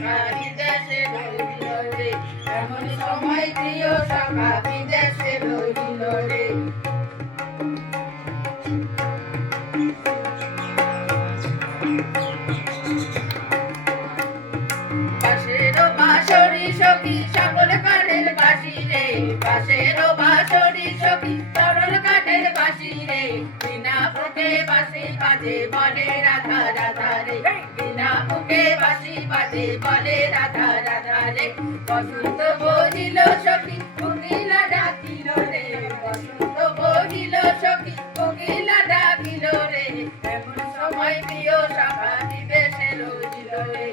সখা বিদেশে রহিল রে, এমন সময় প্রিয় সখা বিদেশে রহিল রে। বাঁশেরও বাঁশরি সখী সকল কাঠের বাঁশি রে, বাঁশেরও বাঁশরি সখী সরল কাঠের বাঁশি রে, বিনা বুকে বাঁশি বাজে বলে রাধা রাধা রে, বিনা বুকে বাঁশি বাজে বলে রাধা রাধা রে। বসন্ত বহিল সখী কোকিলা ডাকিল রে, বসন্ত বহিল সখী কোকিলা ডাকিল রে, এমন সময় প্রিয় সখা বিদেশে রহিল রে,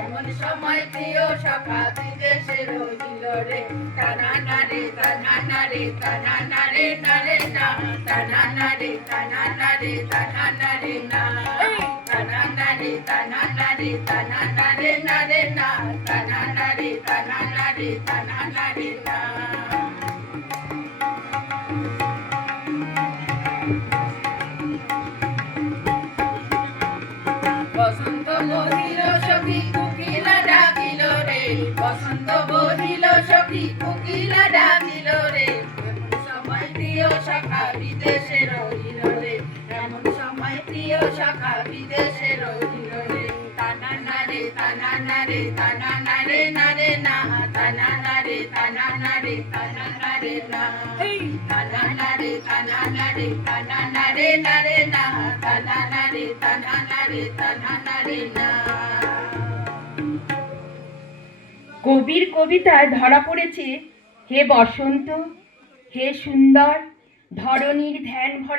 এমন সময় প্রিয় সখা বিদেশে রহিল রে। তানানা রে তানানা রে তানানা রে না রে না, তানানা রে তানানা রে তানানা রে না, তানানা রে তানানা রে তানানা রে না রে না, তানানা রে তানানা রে তানানা রে না। বসন্ত বহিল সখী কোকিলা ডাকিল রে, বসন্ত বহিল সখী কোকিলা ডাকিল রে, এমন সময় প্রিয় সখা বিদেশে রহিল রে, এমন সময় প্রিয় সখা বিদেশে রহিল রে। তানানা রে তানানা রে তানানা রে না রে না, তানানা রে তানানা রে তানানা রে না, তানানা রে তানানা রে তানানা রে না রে না, তানানা রে তানানা রে তানানা রে না। কবির কবিতায় ধরা পড়েছে হে বসন্ত, হে সুন্দর, ধরণীর ধ্যান ভরা